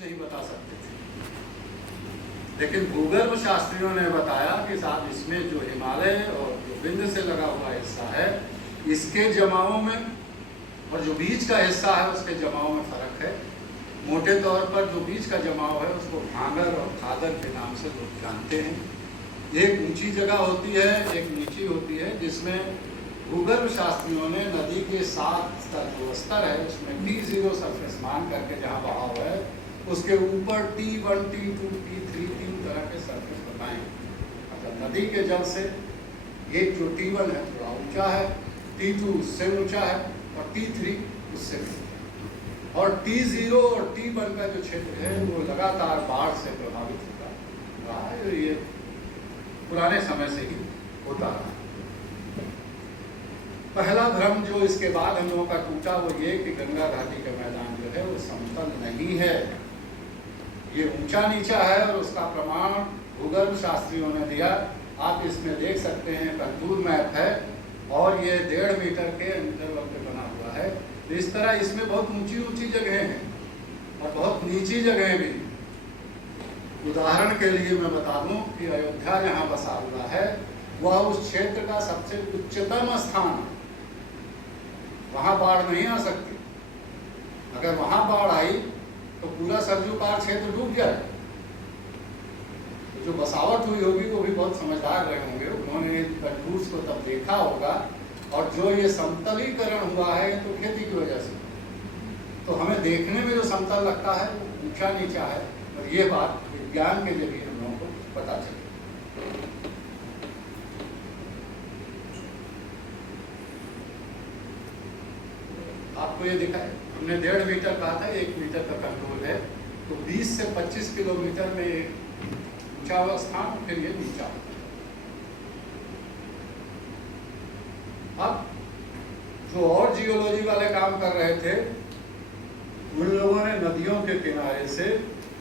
नहीं बता सकते थे, लेकिन भूगर्भ शास्त्रियों ने बताया कि साहब इसमें जो हिमालय और जो विंध्य से लगा हुआ हिस्सा है इसके जमावों में और जो बीच का हिस्सा है उसके जमाव में फर्क है। मोटे तौर पर जो बीच का जमाव है उसको भांगर और खादर के नाम से लोग जानते हैं। एक ऊंची जगह होती है, एक नीची होती है, जिसमें भूगर्भ शास्त्रियों ने नदी के 7 स्तर जो स्तर है उसमें T0 सरफेस मान करके जहाँ बहाव है उसके ऊपर T1, T2, T3 3 तरह के सरफेस बताए। मतलब नदी के जल से एक जो T1 है थोड़ा ऊंचा है, T2 उससे ऊंचा है और T3 उससे ऊंचा। और T0 और T1 का जो क्षेत्र है वो लगातार बाढ़ से प्रभावित होता रहा है। ये पुराने समय से ही होता रहा। पहला भ्रम जो इसके बाद हम लोगों का टूटा वो ये कि गंगा घाटी का मैदान जो है वो समतल नहीं है, ये ऊंचा नीचा है और उसका प्रमाण भूगर्भ शास्त्रियों ने दिया। आप इसमें देख सकते हैं कंटूर मैप है और ये 1.5 मीटर के इंटरवल पे बना हुआ है। तो इस तरह इसमें बहुत ऊंची ऊंची जगह हैं और बहुत नीची जगह भी। उदाहरण के लिए मैं बता दूं कि अयोध्या जहाँ बसा हुआ है वह उस क्षेत्र का सबसे उच्चतम स्थान है, वहाँ बाढ़ नहीं आ सकती। अगर वहाँ बाढ़ आई तो पूरा सरजू पार क्षेत्र डूब जाए। तो जो बसावट हुई होगी वो भी बहुत समझदार रहे होंगे, उन्होंने कंटूर्स को तब देखा होगा। और जो ये समतलीकरण हुआ है तो खेती की वजह से, तो हमें देखने में जो समतल लगता है वो ऊंचा नीचा है। और ये बात विज्ञान के जरिए हम लोगों को पता चली। आपको ये दिखा है, हमने 1.5 मीटर कहा था, 1 मीटर का कंट्रोल है। तो 20 से 25 किलोमीटर में ऊंचा हुआ स्थान, फिर ये नीचा। अब जो और जियोलॉजी वाले काम कर रहे थे उन लोगों ने नदियों के किनारे से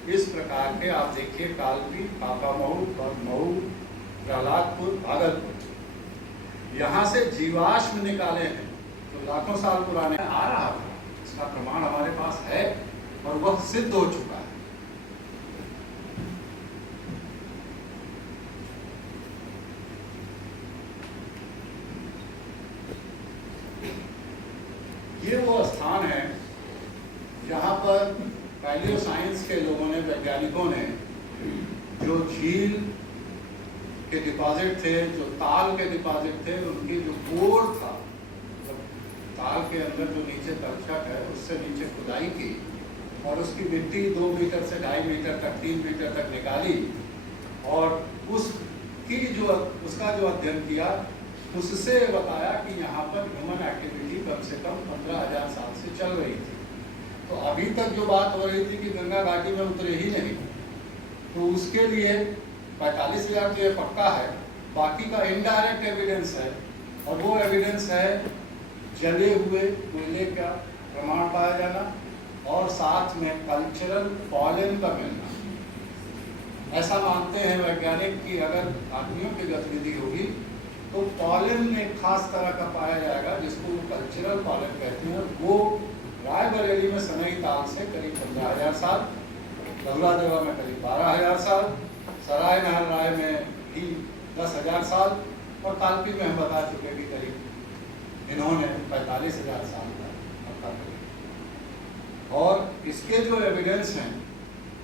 इस प्रकार के, आप देखिए कालपी, काकामऊ, बरमऊ, प्रहलादपुर, भागलपुर, यहाँ से जीवाश्म निकाले हैं तो लाखों साल पुराने आ रहा था। इसका प्रमाण हमारे पास है और वह सिद्ध हो चुका है। ये वो स्थान है जहाँ पर पैलियो साइंस के लोगों ने, वैज्ञानिकों ने, जो झील के डिपॉजिट थे, जो ताल के डिपॉजिट थे, उनकी जो कोर था, ताल के अंदर जो नीचे तलछट है उससे नीचे खुदाई की और उसकी मिट्टी 2 मीटर से 2.5 मीटर तक, 3 मीटर तक निकाली और उसका जो अध्ययन किया उससे बताया कि यहाँ पर ह्यूमन एक्टिविटी कम से कम 15,000 साल से चल रही थी। तो अभी तक जो बात हो रही थी कि गंगा घाटी में उतरे ही नहीं, तो उसके लिए 45,000 तो ये पक्का है, बाकी का इनडायरेक्ट एविडेंस है। और वो एविडेंस है जले हुए कोयले का प्रमाण पाया जाना और साथ में कल्चरल पॉलन का मिलना। ऐसा मानते हैं वैज्ञानिक कि अगर आदमियों की गतिविधि होगी तो पॉलन में खास तरह का पाया जाएगा जिसको कल्चरल पॉलन कहते हैं। वो रायबरेली में सनई ताल से करीब 15,000 साल, बंगलादेवा में करीब 12,000 साल, सराय नहर राय में भी 10,000 साल और कालपी में हम बता चुके कि करीब इन्होंने 45,000 साल का पता किया। और इसके जो एविडेंस हैं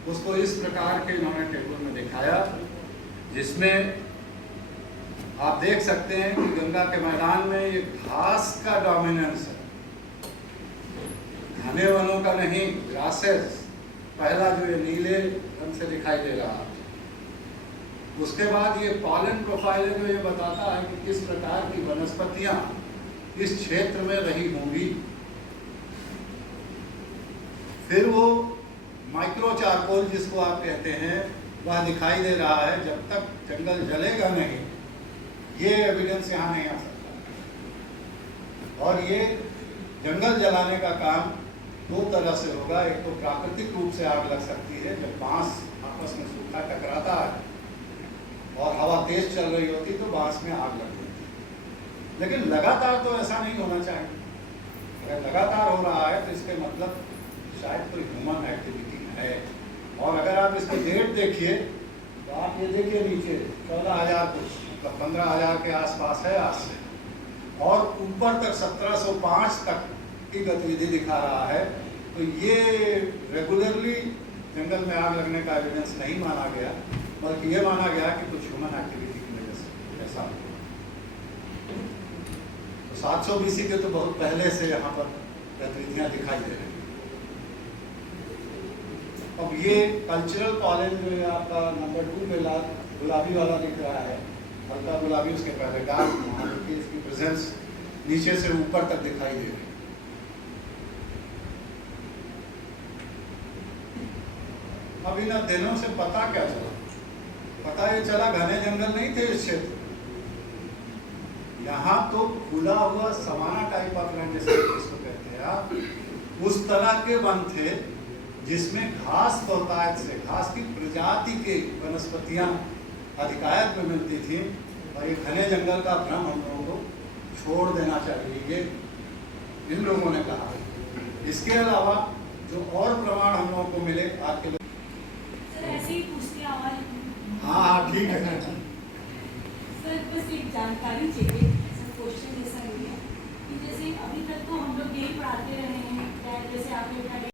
उसको इस प्रकार के इन्होंने टेबल में दिखाया, जिसमें आप देख सकते हैं कि गंगा के मैदान में ये घास का डोमिनेंस है, घने वनों का नहीं, ग्रासेस। पहला जो ये नीले रंग से दिखाई दे रहा है, उसके बाद ये पॉलन प्रोफाइल है जो ये बताता है कि किस प्रकार की वनस्पतियां इस क्षेत्र में रही होंगी। फिर वो माइक्रो चारकोल जिसको आप कहते हैं वह दिखाई दे रहा है। जब तक जंगल जलेगा नहीं ये एविडेंस यहाँ नहीं आ सकता। और ये जंगल जलाने का काम 2 तरह से होगा। एक तो प्राकृतिक रूप से आग लग सकती है, जब बांस आपस में सूखा टकराता है और हवा तेज चल रही होती तो बांस में आग लग जाती है। लेकिन लगातार तो ऐसा नहीं होना चाहिए। अगर लगातार हो रहा है तो इसके मतलब शायद कोई ह्यूमन एक्टिविटी है आप इसकी डेट देखिए तो आप ये देखिए नीचे 14,000 कुछ मतलब 15,000 के आसपास है आज से, और ऊपर तक 1705 तक की गतिविधि दिखा रहा है। तो ये रेगुलरली जंगल में आग लगने का एविडेंस नहीं माना गया, बल्कि ये माना गया कि कुछ ह्यूमन एक्टिविटी की वजह से ऐसा हुआ। तो 700 BC के तो बहुत पहले से यहाँ पर गतिविधियाँ दिखाई दे रही हैं। अब ये कल्चरल कॉलेज जो है आपका नंबर 2 में लाल गुलाबी वाला दिख रहा है, हल्का गुलाबी, उसके पहले डार्क, वहाँ देखिए इसकी प्रेजेंस नीचे से ऊपर तक दिखाई दे रही है। अब इन अध्ययनों से पता क्या चला? पता ये चला घने जंगल नहीं थे इस क्षेत्र, यहाँ तो खुला हुआ सवाना टाइप ऑफ लैंड जिसको कहते हैं आप, उस तरह के वन थे जिसमें घास बहुतायत से, घास की प्रजाति के वनस्पतियां अधिकायत में मिलती थी। और ये घने जंगल का भ्रम हम लोगों को छोड़ देना चाहिए, ये इन लोगों ने कहा। इसके अलावा जो और प्रमाण हम लोगों को मिले आज के सर ऐसे ही पूछती आवाज। हाँ ठीक है सर बस एक जानकारी चाहिए, सर क्वेश्चन जैसा नहीं है कि जैसे अभी तक तो हम लोग यही पढ़ाते रहे हैं, जैसे आपने